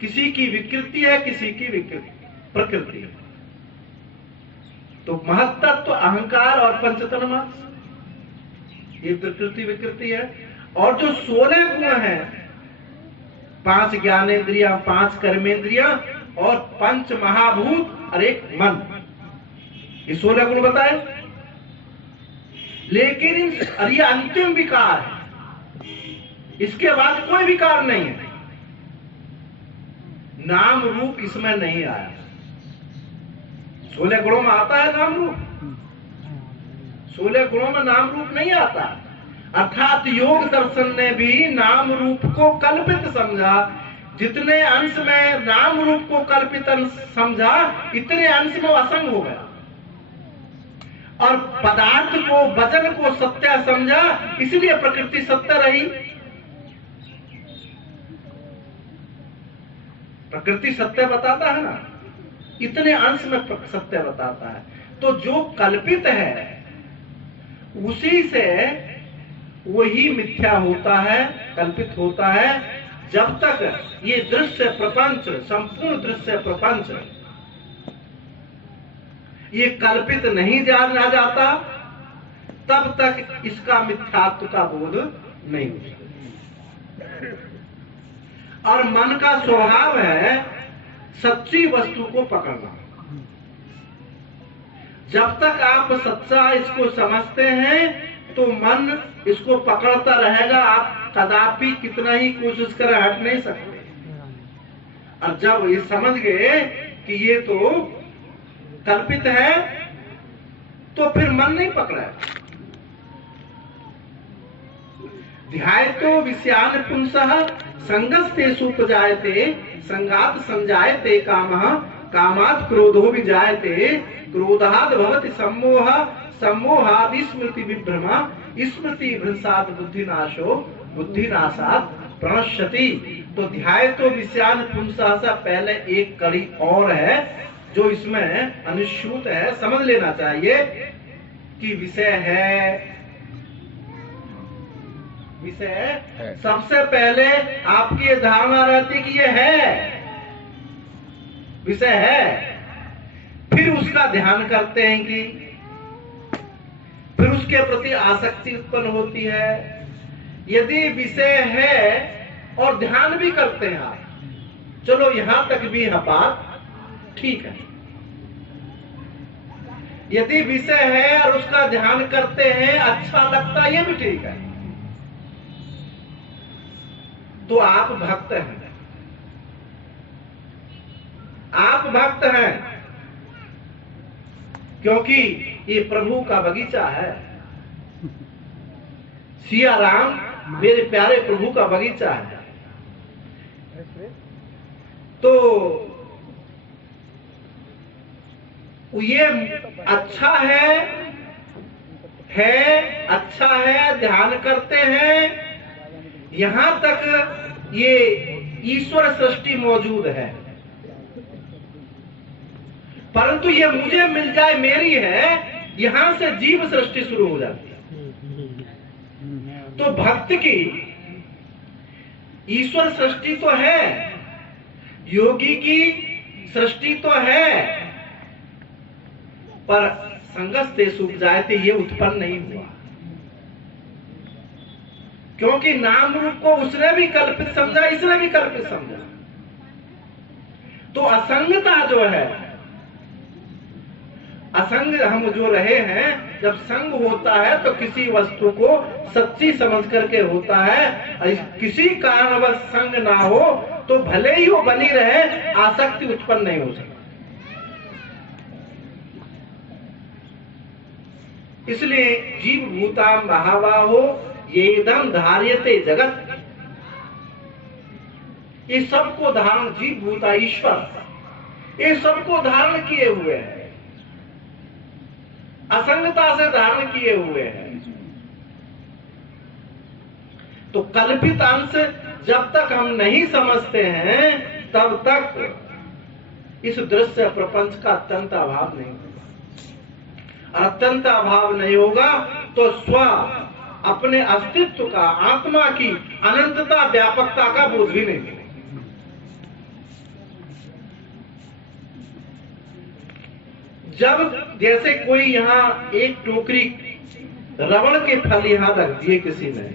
किसी की विकृति है, किसी की प्रकृति है। तो महत्तत्व अहंकार और पंचतन मास, ये प्रकृति विकृति है। और जो 16 गुण हैं, 5 ज्ञानेंद्रियां, 5 कर्मेंद्रियां और 5 महाभूत और 1 मन, ये 16 गुण बताए। लेकिन ये अंतिम विकार है, इसके बाद कोई विकार नहीं है। नाम रूप इसमें नहीं आया। 16 गुणों में आता है नाम रूप, 16 गुणों में नाम रूप नहीं आता। अर्थात योग दर्शन ने भी नाम रूप को कल्पित समझा। जितने अंश में नाम रूप को कल्पित समझा, इतने अंश में असंग हो गया। और पदार्थ को, वचन को सत्य समझा, इसलिए प्रकृति सत्य रही। प्रकृति सत्य बताता है ना, इतने अंश में सत्य बताता है। तो जो कल्पित है उसी से वही मिथ्या होता है, कल्पित होता है। जब तक ये दृश्य प्रपंच, संपूर्ण दृश्य प्रपंच ये कल्पित नहीं जाना जाता, तब तक इसका मिथ्यात्व का बोध नहीं होता। और मन का स्वभाव है सच्ची वस्तु को पकड़ना। जब तक आप सच्चा इसको समझते हैं तो मन इसको पकड़ता रहेगा। आप कदापि कितना ही कोशिश करें, हट नहीं सकते। और जब ये समझ गए कि ये तो कल्पित है, तो फिर मन नहीं पकड़ा। ध्यायतो विषयान पुंसः संगस्तेषु उपजायते, संगात संजायते कामः, कामात् क्रोधो विजायते, क्रोधात् भवति सम्मोहः, सम्मोहात् स्मृति विभ्रमा, स्मृति भ्रंशात् बुद्धिनाशो, बुद्धिनाशात् प्रणश्यति। तो ध्यायतो विषयान पुंसः से पहले एक कड़ी और है जो इसमें अनुश्यूत है, समझ लेना चाहिए कि विषय है। विषय सबसे पहले आपकी ये धारणा रहती कि ये है, विषय है। फिर उसका ध्यान करते हैं कि फिर उसके प्रति आसक्ति उत्पन्न होती है। यदि विषय है और ध्यान भी करते हैं आप, चलो यहां तक भी यह बात ठीक है। यदि विषय है और उसका ध्यान करते हैं, अच्छा लगता है, ये भी ठीक है, तो आप भक्त हैं। आप भक्त हैं क्योंकि ये प्रभु का बगीचा है। सिया राम मेरे प्यारे प्रभु का बगीचा है। तो ये अच्छा है, अच्छा है, ध्यान करते हैं। यहां तक ये ईश्वर सृष्टि मौजूद है, परंतु ये मुझे मिल जाए, मेरी है, यहां से जीव सृष्टि शुरू हो जाती है। तो भक्त की ईश्वर सृष्टि तो है, योगी की सृष्टि तो है, पर संगस्तेषु उपजायते ये उत्पन्न नहीं हुआ। क्योंकि नाम रूप को उसने भी कल्पित समझा, इसने भी कल्पित समझा। तो असंगता जो है, असंग हम जो रहे हैं, जब संग होता है तो किसी वस्तु को सच्ची समझ करके होता है। किसी कारणवश संग ना हो तो भले ही वो बनी रहे, आसक्ति उत्पन्न नहीं हो सकती। इसलिए जीव भूताम बहावाहो येदम धार्यते जगत, ये सबको धारण, जीव भूता ईश्वर, ये सबको धारण किए हुए हैं, असंगता से धारण किए हुए हैं। तो कल्पित अंश जब तक हम नहीं समझते हैं, तब तक इस दृश्य प्रपंच का अत्यंत अभाव नहीं होगा। अत्यंत अभाव नहीं होगा तो स्व अपने अस्तित्व का, आत्मा की अनंतता, व्यापकता का बोध भी नहीं होगा। जब जैसे कोई यहाँ एक टोकरी रबड़ के फल यहाँ रख दिए किसी ने,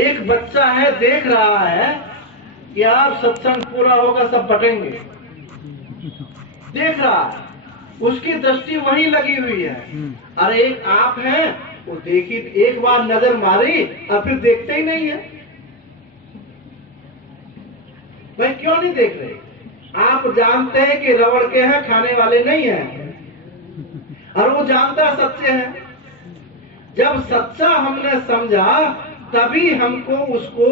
एक बच्चा है देख रहा है कि आप सत्संग पूरा होगा सब बटेंगे, देख रहा है, उसकी दृष्टि वहीं लगी हुई है। और एक आप हैं वो देखी, एक बार नजर मारी और फिर देखते ही नहीं है। भाई क्यों नहीं देख रहे? आप जानते हैं कि रबड़ के हैं, खाने वाले नहीं हैं, और वो जानता सच्चे हैं। जब सच्चा हमने समझा तभी हमको उसको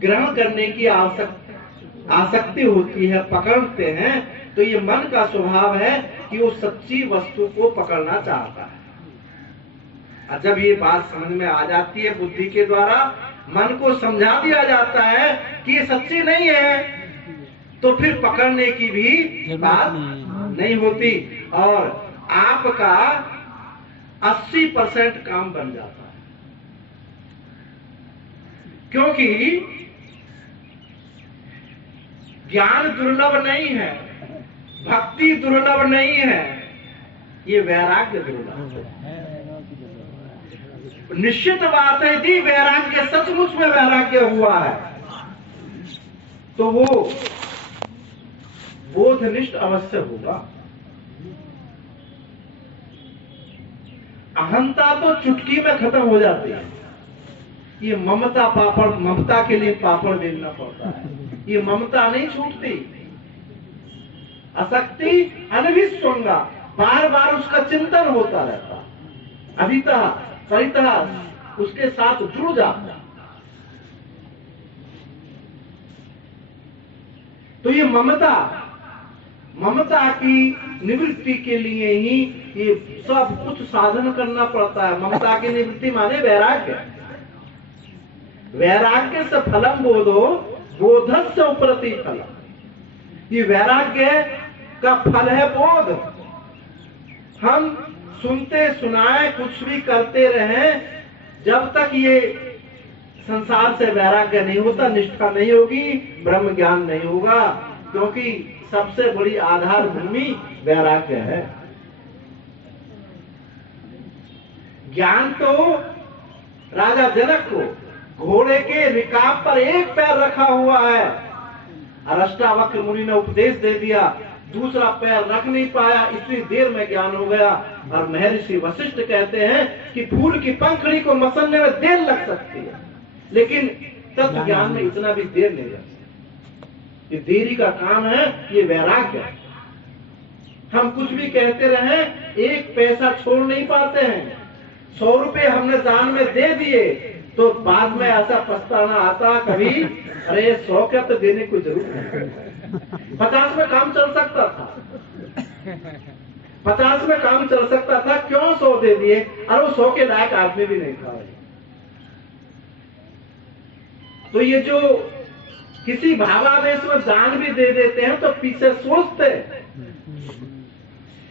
ग्रहण करने की आसक्ति होती है, पकड़ते हैं। तो ये मन का स्वभाव है कि वो सच्ची वस्तु को पकड़ना चाहता है। और जब ये बात समझ में आ जाती है बुद्धि के द्वारा, मन को समझा दिया जाता है कि ये सच्ची नहीं है, तो फिर पकड़ने की भी बात नहीं होती और आपका 80% काम बन जाता है। क्योंकि ज्ञान दुर्लभ नहीं है, भक्ति दुर्लभ नहीं है, ये वैराग्य दुर्लभ है। निश्चित बात है यदि वैराग्य सचमुच में वैराग्य हुआ है तो वो बोधनिष्ठ अवश्य होगा। अहंता तो चुटकी में खत्म हो जाती है। ये ममता के लिए पापड़ बेलना पड़ता है, ये ममता नहीं छूटती। आसक्ति अनभिष्वंगा, बार बार उसका चिंतन होता रहता, अभितः परितः उसके साथ जुड़ जाता। तो ये ममता की निवृत्ति के लिए ही ये सब कुछ साधन करना पड़ता है। ममता की निवृत्ति माने वैराग्य। वैराग्य से फलम बोधो, बोधस्य उपरति फलम। ये वैराग्य का फल है बोध। हम सुनते सुनाए कुछ भी करते रहें, जब तक ये संसार से वैराग्य नहीं होता, निष्ठा नहीं होगी, ब्रह्म ज्ञान नहीं होगा। क्योंकि सबसे बड़ी आधार भूमि वैराग्य है। ज्ञान तो राजा जनक को घोड़े के रिकाब पर एक पैर रखा हुआ है, अष्टावक्र मुनि ने उपदेश दे दिया, दूसरा पैर रख नहीं पाया, इतनी देर में ज्ञान हो गया। और महर्षि वशिष्ठ कहते हैं कि फूल की पंखड़ी को मसलने में देर लग सकती है, लेकिन तत्व ज्ञान में इतना भी देर नहीं लगती। ये देरी का काम है, ये वैराग्य है। हम कुछ भी कहते रहे, एक पैसा छोड़ नहीं पाते हैं। 100 रुपए हमने दान में दे दिए तो बाद में ऐसा पछताना आता कभी, अरे 100 क्या तो देने की जरूरत नहीं, 50 में काम चल सकता था, 50 में काम चल सकता था, क्यों 100 दे दिए? और वो 100 के लायक आदमी भी नहीं था। तो ये जो किसी भावावेश में दान भी दे देते हैं तो पीछे सोचते,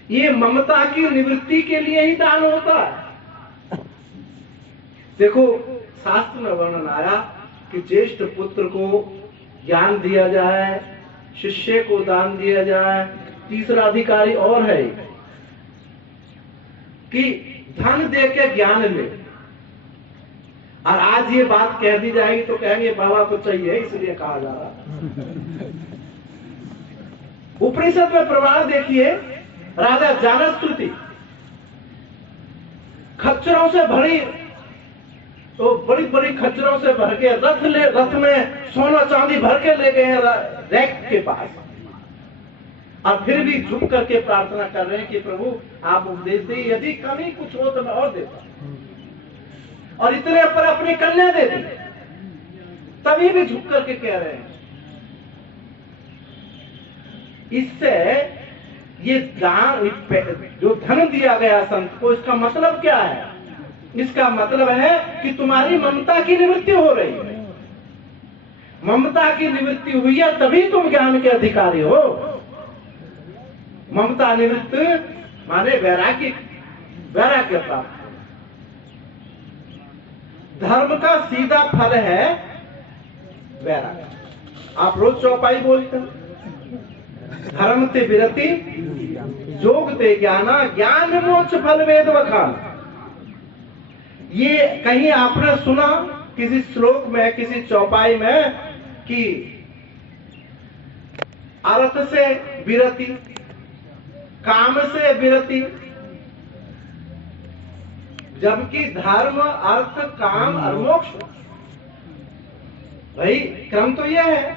ये ममता की निवृत्ति के लिए ही दान होता है। देखो शास्त्र में वर्णन आया कि ज्येष्ठ पुत्र को ज्ञान दिया जाए, शिष्य को दान दिया जाए, तीसरा अधिकारी और है कि धन दे के ज्ञान ले। और आज ये बात कह दी जाएगी तो कहेंगे बाबा को चाहिए इसलिए कहा जा रहा। उपनिषद में प्रमाण देखिए, राजा जानश्रुति खच्चरों से भरी, तो बड़ी बड़ी खच्चरों से भर के रथ में सोना चांदी भर के ले गए हैं रैक के पास, और फिर भी झुक करके प्रार्थना कर रहे हैं कि प्रभु आप उपदेश दी, यदि कमी कुछ हो तो मैं और देता। और इतने पर अपनी कन्या दे दी, तभी भी झुक करके कह रहे हैं। इससे ये दान, जो धन दिया गया संत को, इसका मतलब क्या है? इसका मतलब है कि तुम्हारी ममता की निवृत्ति हो रही है। ममता की निवृत्ति हुई है तभी तुम ज्ञान के अधिकारी हो। ममता निवृत्त माने वैराग्य प्राप्त। धर्म का सीधा फल है वैराग्य। आप रोज चौपाई बोलते हैं, धर्म से विरति जोगते ज्ञाना ज्ञान मोक्ष फल वेद वखान। ये कहीं आपने सुना किसी श्लोक में, किसी चौपाई में कि अर्थ से विरति, काम से विरति, जबकि धर्म अर्थ काम और मोक्ष, भाई क्रम तो यह है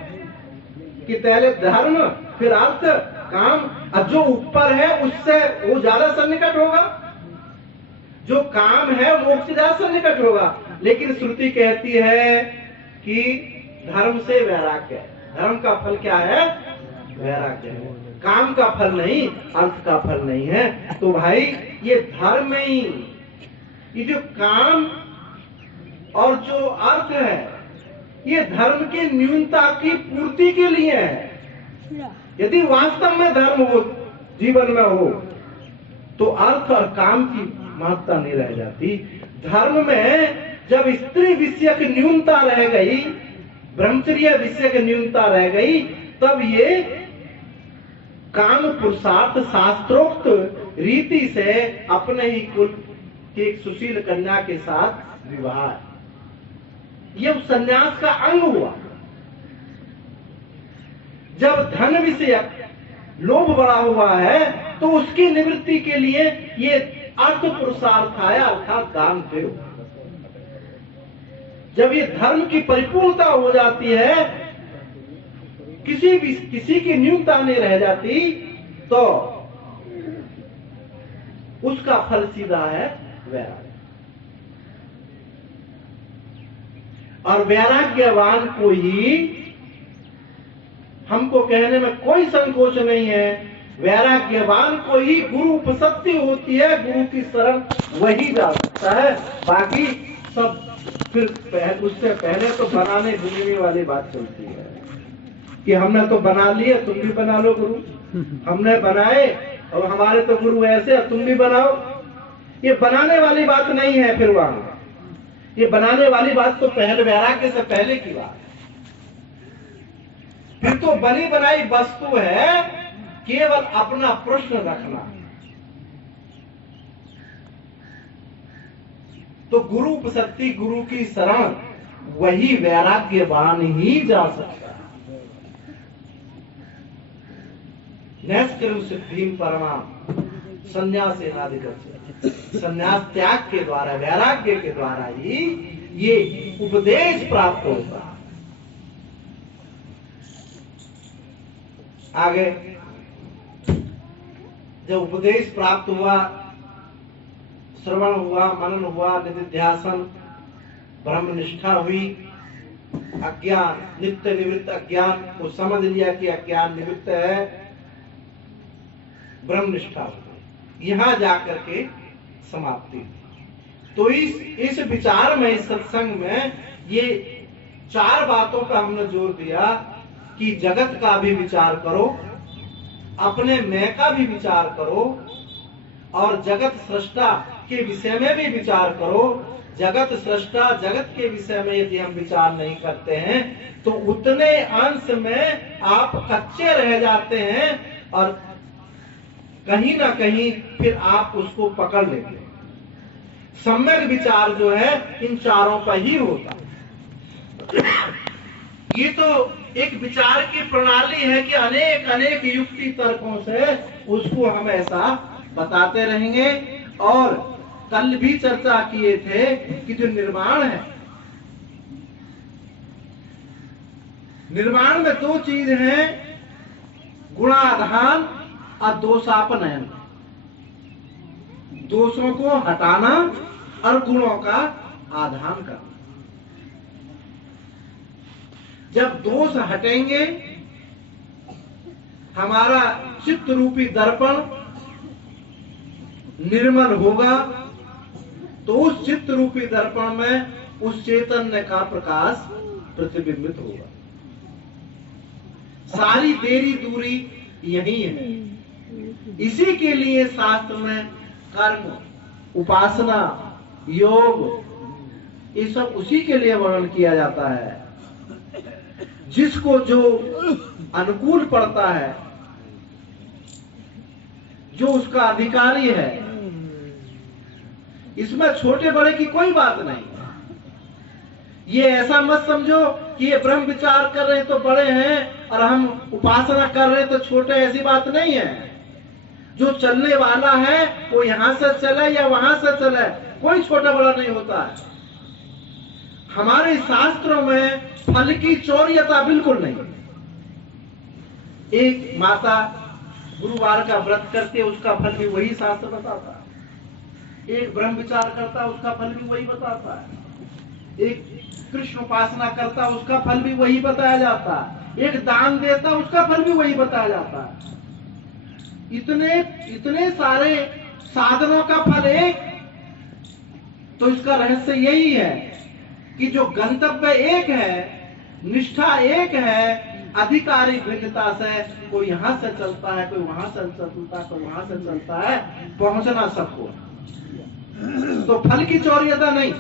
कि पहले धर्म फिर अर्थ काम, अब जो ऊपर है उससे वो ज्यादा सन्निकट होगा, जो काम है मोक्ष ज्यादा सन्निकट होगा। लेकिन श्रुति कहती है कि धर्म से वैराग्य है, धर्म का फल क्या है? वैराग्य है, काम का फल नहीं, अर्थ का फल नहीं है। तो भाई ये धर्म में ही, ये जो काम और जो अर्थ है ये धर्म के न्यूनता की पूर्ति के लिए है। यदि वास्तव में धर्म हो जीवन में हो तो अर्थ और काम की महत्ता नहीं रह जाती। धर्म में जब स्त्री विषय की न्यूनता रह गई, ब्रह्मचर्य विषय की न्यूनता रह गई, तब ये काम पुरुषार्थ शास्त्रोक्त रीति से अपने ही कुल की एक सुशील कन्या के साथ विवाह, ये संन्यास का अंग हुआ। जब धन विषय लोभ बड़ा हुआ है तो उसकी निवृत्ति के लिए ये अर्थ पुरुषार्थ आया, अर्थात दान देव। जब ये धर्म की परिपूर्णता हो जाती है, किसी की न्यूनता नहीं रह जाती, तो उसका फल सीधा है वैराग्य। और वैराग्यवान को ही, हमको कहने में कोई संकोच नहीं है, वैराग्यवान को ही गुरु उपसत्ति होती है, गुरु की शरण वही जा सकता है। बाकी सब फिर उससे पहले तो बनाने बुनने वाली बात चलती है कि हमने तो बना लिया, तुम भी बना लो गुरु, हमने बनाए और हमारे तो गुरु ऐसे, तुम भी बनाओ। ये बनाने वाली बात नहीं है। फिर वहां ये बनाने वाली बात तो पहले वैराग्य से पहले की बात। फिर तो बनी बनाई वस्तु है, केवल अपना प्रश्न रखना। तो गुरु उपसत्ति, गुरु की शरण, वही वैराग्यवान ही जा सकता है। नैष्कर्म सिद्धिम परमा संन्यासेनाधिगच्छति। संन्यास त्याग के द्वारा, वैराग्य के द्वारा ही ये उपदेश प्राप्त होता है। आगे जब उपदेश प्राप्त हुआ, श्रवण हुआ, मनन हुआ, निधिध्यासन, ब्रह्मनिष्ठा हुई, अज्ञान, नित्य निवृत्त अज्ञान को समझ लिया कि अज्ञान निवृत्त है, ब्रह्मनिष्ठा हुई, यहां जाकर के समाप्ति। तो इस विचार में, इस सत्संग में ये चार बातों का हमने जोर दिया कि जगत का भी विचार करो, अपने मैं का भी विचार करो, और जगत सृष्टा के विषय में भी विचार करो। जगत सृष्टा, जगत के विषय में यदि हम विचार नहीं करते हैं तो उतने अंश में आप कच्चे रह जाते हैं और कहीं ना कहीं फिर आप उसको पकड़ लेंगे। सम्यक विचार जो है इन चारों पर ही होता। ये तो एक विचार की प्रणाली है कि अनेक अनेक युक्ति तर्कों से उसको हम ऐसा बताते रहेंगे। और कल भी चर्चा किए थे कि जो निर्माण है, निर्माण में दो चीज हैं, गुणाधान और दोषापनयन। दोषों को हटाना और गुणों का आधान करना। जब दोष हटेंगे, हमारा चित्त रूपी दर्पण निर्मल होगा, तो उस चित्त रूपी दर्पण में उस चैतन्य का प्रकाश प्रतिबिंबित होगा। सारी देरी दूरी यही है। इसी के लिए शास्त्र में कर्म, उपासना, योग, ये सब उसी के लिए वर्णन किया जाता है। जिसको जो अनुकूल पड़ता है, जो उसका अधिकारी है। इसमें छोटे बड़े की कोई बात नहीं। ये ऐसा मत समझो कि ये ब्रह्म विचार कर रहे हैं तो बड़े हैं और हम उपासना कर रहे हैं तो छोटे, ऐसी बात नहीं है। जो चलने वाला है वो यहां से चले या वहां से चले, कोई छोटा बड़ा नहीं होता है। हमारे शास्त्रों में फल की चौर्यता बिल्कुल नहीं। एक माता गुरुवार का व्रत करती है, उसका फल भी वही शास्त्र बताता है। एक ब्रह्म विचार करता है, उसका फल भी वही बताता है। एक कृष्ण उपासना करता, उसका फल भी वही बताया जाता है। एक दान देता, उसका फल भी वही बताया जाता है। इतने सारे साधनों का फल एक। तो इसका रहस्य यही है कि जो गंतव्य एक है, निष्ठा एक है, अधिकारी भिन्नता से कोई यहां से चलता है, कोई वहां से चलता है, कोई वहां से चलता है, पहुंचना सबको। तो फल की चौर्यता नहीं।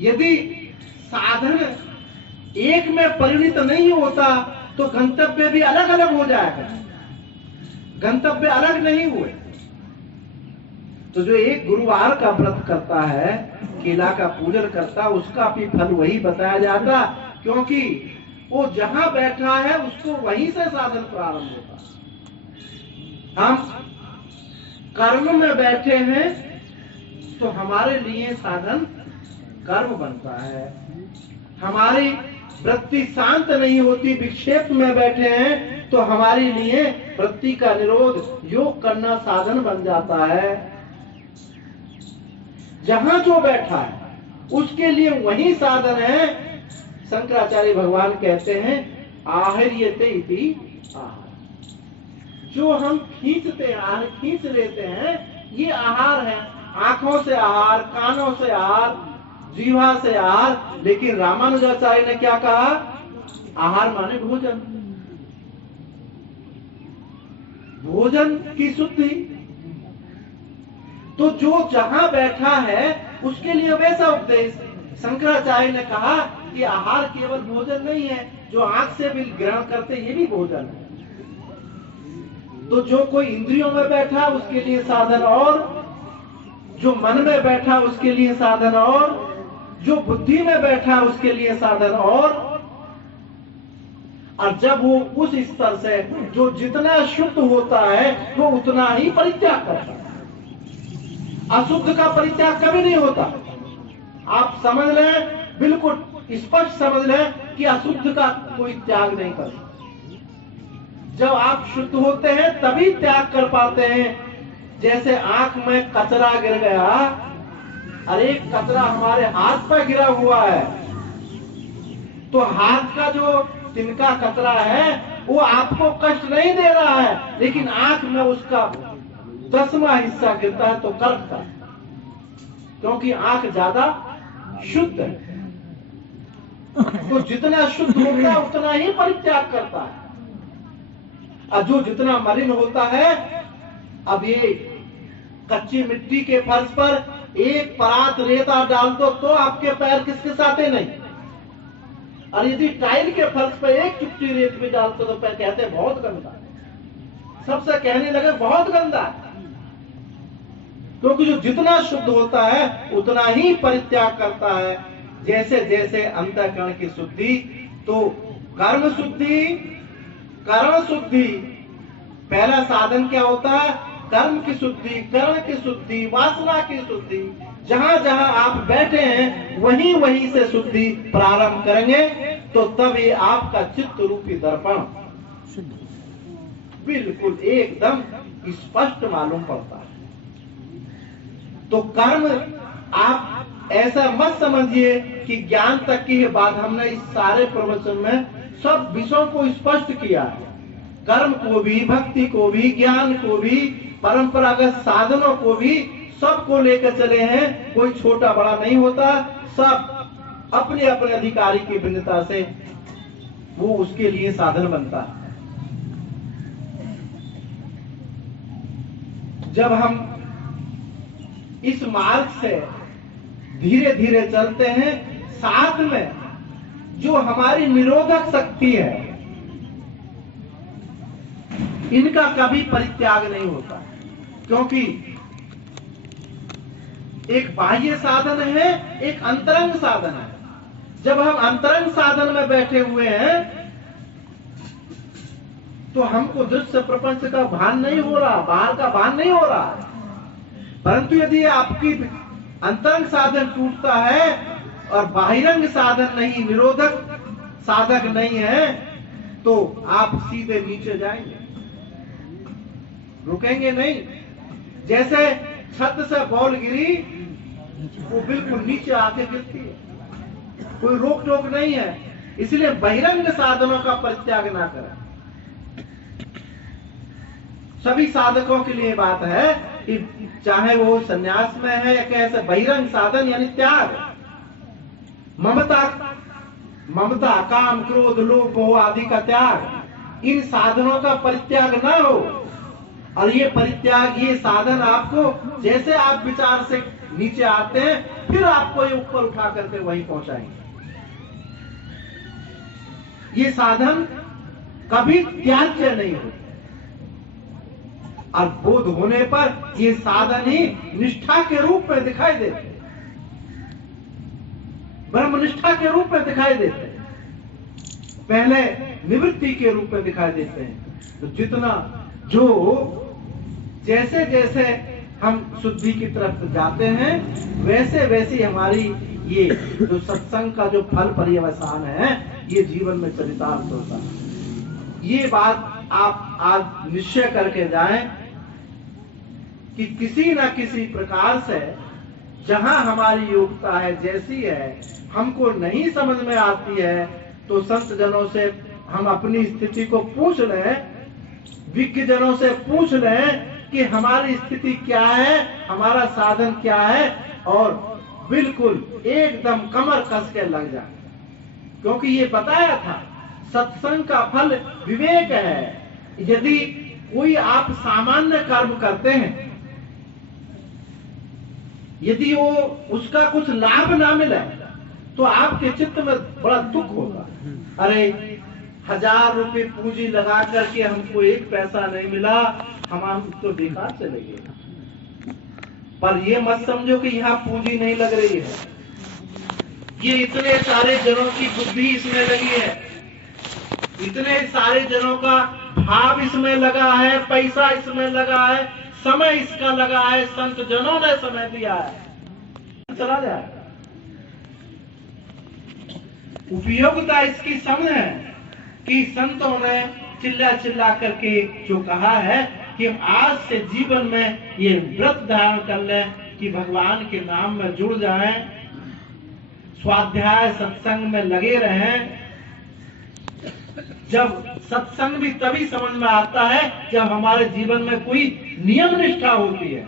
यदि साधन एक में परिणित नहीं होता तो गंतव्य भी अलग अलग हो जाएगा। गंतव्य अलग नहीं हुए। तो जो एक गुरुवार का व्रत करता है, केला का पूजन करता, उसका भी फल वही बताया जाता, क्योंकि वो जहां बैठा है उसको वहीं से साधन प्रारंभ होता। हम कर्म में बैठे हैं तो हमारे लिए साधन कर्म बनता है। हमारी वृत्ति शांत नहीं होती, विक्षेप में बैठे हैं तो हमारे लिए वृत्ति का निरोध योग करना साधन बन जाता है। जहां जो बैठा है उसके लिए वही साधन है। शंकराचार्य भगवान कहते हैं आहर्यते इति आहार। जो हम खींचते हैं, खींच लेते हैं, ये आहार है। आंखों से आहार, कानों से आहार, जीवा से आहार। लेकिन रामानुजाचार्य ने क्या कहा? आहार माने भोजन। भोजन की शुद्धि। तो जो जहां बैठा है उसके लिए वैसा उपदेश। शंकराचार्य ने कहा कि आहार केवल भोजन नहीं है, जो आंख से भी ग्रहण करते ये भी भोजन है। तो जो कोई इंद्रियों में बैठा उसके लिए साधन और, जो मन में बैठा उसके लिए साधन और, जो बुद्धि में बैठा उसके लिए साधन और जब वो उस स्तर से जो जितना शुद्ध होता है वो उतना ही परित्याग करता है। अशुद्ध का परित्याग कभी नहीं होता। आप समझ लें, बिल्कुल स्पष्ट समझ लें कि अशुद्ध का कोई त्याग नहीं करता। जब आप शुद्ध होते हैं तभी त्याग कर पाते हैं। जैसे आंख में कचरा गिर गया, अरे कचरा हमारे हाथ पर गिरा हुआ है, तो हाथ का जो तिनका कचरा है वो आपको कष्ट नहीं दे रहा है, लेकिन आंख में उसका 10वां हिस्सा गिरता है तो कड़कता है, क्योंकि आंख ज्यादा शुद्ध है। तो जितना शुद्ध होता है उतना ही परित्याग करता है। और जो जितना मलिन होता है, अब ये कच्ची मिट्टी के फर्श पर एक परात रेता डाल दो तो आपके पैर खिसखिसाते नहीं, और यदि टाइल के फर्श पर एक चुटकी रेत भी डालते तो पैर कहते बहुत गंदा है। सबसे कहने लगे बहुत गंदा है, क्योंकि जो जितना शुद्ध होता है उतना ही परित्याग करता है। जैसे जैसे अंतःकरण की शुद्धि, तो कर्म शुद्धि, करण शुद्धि। पहला साधन क्या होता है? कर्म की शुद्धि, करण की शुद्धि, वासना की शुद्धि। जहां जहां आप बैठे हैं वहीं वहीं से शुद्धि प्रारंभ करेंगे, तो तब ये आपका चित्त रूपी दर्पण बिल्कुल एकदम स्पष्ट मालूम पड़ता है। तो कर्म आप ऐसा मत समझिए कि ज्ञान तक की बात। हमने इस सारे प्रवचन में सब विषयों को स्पष्ट किया है। कर्म को भी, भक्ति को भी, ज्ञान को भी, परंपरागत साधनों को भी, सबको लेकर चले हैं। कोई छोटा बड़ा नहीं होता, सब अपने अपने अधिकारी की भिन्नता से वो उसके लिए साधन बनता है। जब हम इस मार्ग से धीरे धीरे चलते हैं, साथ में जो हमारी निरोधक शक्ति है इनका कभी परित्याग नहीं होता, क्योंकि एक बाह्य साधन है, एक अंतरंग साधन है। जब हम अंतरंग साधन में बैठे हुए हैं तो हमको दृश्य प्रपंच का भान नहीं हो रहा, बाहर का भान नहीं हो रहा। परंतु यदि आपकी अंतरंग साधन टूटता है और बाहिरंग साधन नहीं, निरोधक साधक नहीं है, तो आप सीधे नीचे जाएंगे, रुकेंगे नहीं। जैसे छत से बॉल गिरी, वो बिल्कुल नीचे आके गिरती है, कोई रोक टोक नहीं है। इसलिए बहिरंग साधनों का परित्याग ना करें। सभी साधकों के लिए बात है कि चाहे वो संन्यास में है या कैसे, बहिरंग साधन यानी त्याग, ममता, काम, क्रोध, लोभ, मोह आदि का त्याग, इन साधनों का परित्याग ना हो। और ये परित्याग, ये साधन आपको, जैसे आप विचार से नीचे आते हैं, फिर आपको ये ऊपर उठा करके वहीं पहुंचाएंगे। ये साधन कभी त्याज्य नहीं होते, और बोध होने पर ये साधन ही निष्ठा के रूप में दिखाई देते, ब्रह्मनिष्ठा के रूप में दिखाई देते हैं, पहले निवृत्ति के रूप में दिखाई देते हैं। तो जितना जो जैसे जैसे हम शुद्धि की तरफ जाते हैं, वैसे वैसे हमारी ये जो सत्संग का जो फल पर्यवसान है, ये जीवन में चरितार्थ होता है। ये बात आप आज निश्चय करके जाएं कि किसी न किसी प्रकार से जहां हमारी योग्यता है, जैसी है, हमको नहीं समझ में आती है, तो संत जनों से हम अपनी स्थिति को पूछ लें, विज्ञ जनों से पूछ लें कि हमारी स्थिति क्या है, हमारा साधन क्या है, और बिल्कुल एकदम कमर कस के लग जाए। क्योंकि ये बताया था, सत्संग का फल विवेक है। यदि कोई आप सामान्य कर्म करते हैं, यदि वो उसका कुछ लाभ ना मिले, तो आपके चित्त में बड़ा दुख होगा। अरे 1000 रुपए पूंजी लगा करके हमको 1 पैसा नहीं मिला, हम तो बेकार चले गए। पर ये मत समझो कि यहाँ पूंजी नहीं लग रही है, ये इतने सारे जनों की बुद्धि इसमें लगी है, इतने सारे जनों का भाव इसमें लगा है, पैसा इसमें लगा है, समय इसका लगा है, संत जनों ने समय दिया है, चला जाए। उपयोगिता इसकी समझ है कि संतों ने चिल्ला चिल्ला करके जो कहा है कि आज से जीवन में ये व्रत धारण कर लें कि भगवान के नाम में जुड़ जाएं, स्वाध्याय सत्संग में लगे रहें। जब सत्संग भी तभी समझ में आता है जब हमारे जीवन में कोई नियम निष्ठा होती है।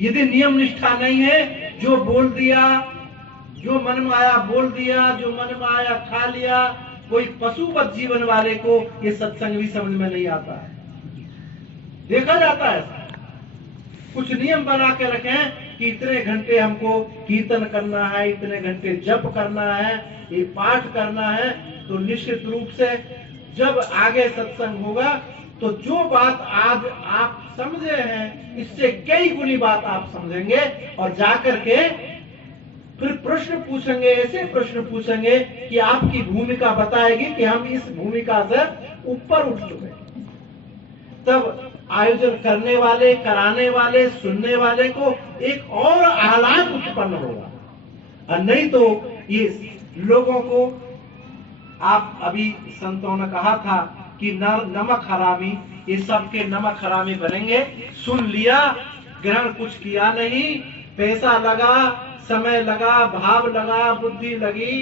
यदि नियम निष्ठा नहीं है, जो बोल दिया, जो मन में आया बोल दिया, जो मन में आया खा लिया, कोई पशुवत जीवन वाले को ये सत्संग भी समझ में नहीं आता है। देखा जाता है कुछ नियम बना के रखें कि इतने घंटे हमको कीर्तन करना है, इतने घंटे जप करना है, ये पाठ करना है, तो निश्चित रूप से जब आगे सत्संग होगा तो जो बात आज आप समझे हैं, इससे कई गुनी बात आप समझेंगे, और जाकर के फिर प्रश्न पूछेंगे, ऐसे प्रश्न पूछेंगे कि आपकी भूमिका बताएगी कि हम इस भूमिका से ऊपर उठ चुके। तब आयोजन करने वाले, कराने वाले, सुनने वाले को एक और आह्लाद उत्पन्न होगा, और नहीं तो ये लोगों को, आप अभी संतों ने कहा था कि नमक हरामी, ये सबके नमक हरामी बनेंगे। सुन लिया, ग्रहण कुछ किया नहीं, पैसा लगा, समय लगा, भाव लगा, बुद्धि लगी,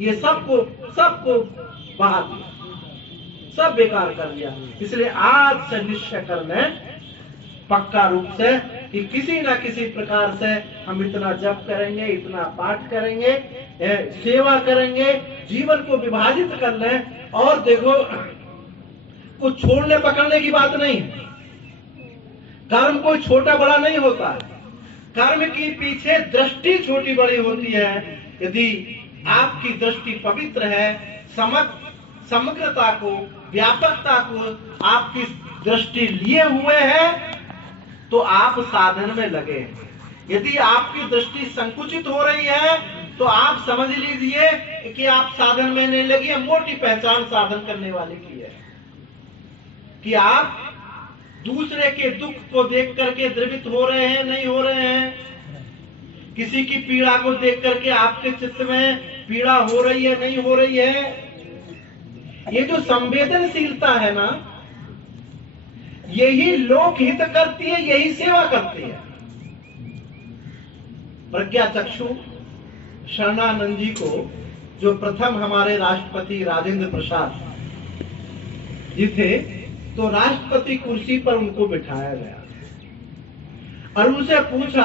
ये सबको बहा दिया, सब बेकार कर दिया। इसलिए आज से निश्चय कर लें पक्का रूप से कि किसी न किसी प्रकार से हम इतना जप करेंगे, इतना पाठ करेंगे, सेवा करेंगे, जीवन को विभाजित कर लें। और देखो, कुछ छोड़ने पकड़ने की बात नहीं है, कर्म कोई छोटा बड़ा नहीं होता है, कर्म की पीछे दृष्टि छोटी बड़ी होती है। यदि आपकी दृष्टि पवित्र है, समक समग्रता को, व्यापकता को आपकी दृष्टि लिए हुए है तो आप साधन में लगे हैं। यदि आपकी दृष्टि संकुचित हो रही है तो आप समझ लीजिए कि आप साधन में नहीं लगी है। मोटी पहचान साधन करने वाले की है कि आप दूसरे के दुख को देख करके द्रवित हो रहे हैं, नहीं हो रहे हैं। किसी की पीड़ा को देख करके आपके चित्त में पीड़ा हो रही है, नहीं हो रही है। ये जो संवेदनशीलता है ना, यही लोक हित करती है, यही सेवा करती है। प्रज्ञा चक्षु शरणानंद जी को जो प्रथम हमारे राष्ट्रपति राजेंद्र प्रसाद जी थे, तो राष्ट्रपति कुर्सी पर उनको बिठाया गया और उनसे पूछा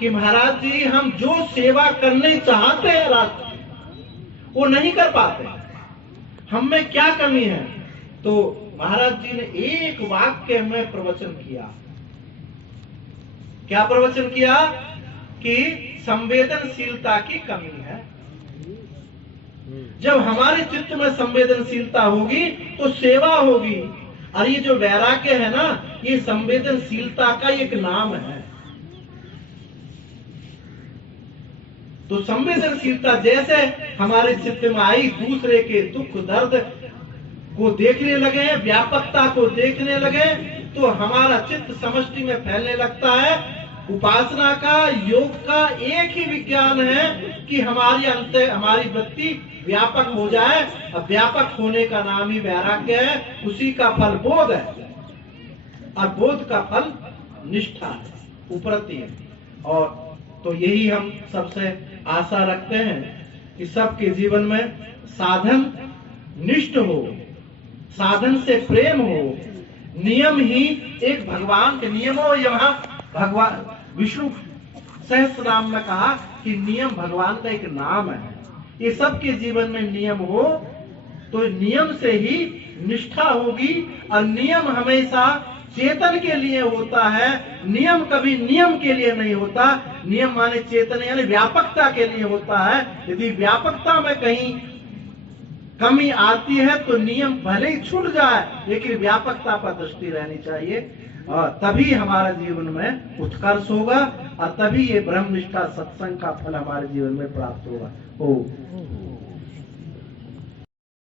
कि महाराज जी, हम जो सेवा करने चाहते हैं राष्ट्र वो नहीं कर पाते, हम में क्या कमी है? तो महाराज जी ने एक वाक्य में प्रवचन किया। क्या प्रवचन किया? कि संवेदनशीलता की कमी है। जब हमारे चित्त में संवेदनशीलता होगी तो सेवा होगी। और ये जो वैराग्य है ना, ये संवेदनशीलता का एक नाम है। तो संवेदनशीलता जैसे हमारे चित्त में आई, दूसरे के दुख दर्द को देखने लगे, व्यापकता को देखने लगे, तो हमारा चित्त समष्टि में फैलने लगता है। उपासना का, योग का एक ही विज्ञान है कि हमारी वृत्ति व्यापक हो जाए। अब व्यापक होने का नाम ही वैराग्य है, उसी का फल बोध है और बोध का फल निष्ठा है, उपरति है। और तो यही हम सबसे आशा रखते हैं कि सबके जीवन में साधन निष्ठ हो, साधन से प्रेम हो। नियम ही एक भगवान के नियमों, यहाँ भगवान विष्णु सहस्रनाम में कहा कि नियम भगवान का एक नाम है। ये सबके जीवन में नियम हो तो नियम से ही निष्ठा होगी। और नियम हमेशा चेतन के लिए होता है, नियम कभी नियम के लिए नहीं होता। नियम माने चेतन यानी व्यापकता के लिए होता है। यदि व्यापकता में कहीं कमी आती है तो नियम भले ही छूट जाए, लेकिन व्यापकता पर दृष्टि रहनी चाहिए। और तभी हमारे जीवन में उत्कर्ष होगा और तभी ये ब्रह्मनिष्ठा सत्संग का फल हमारे जीवन में प्राप्त होगा।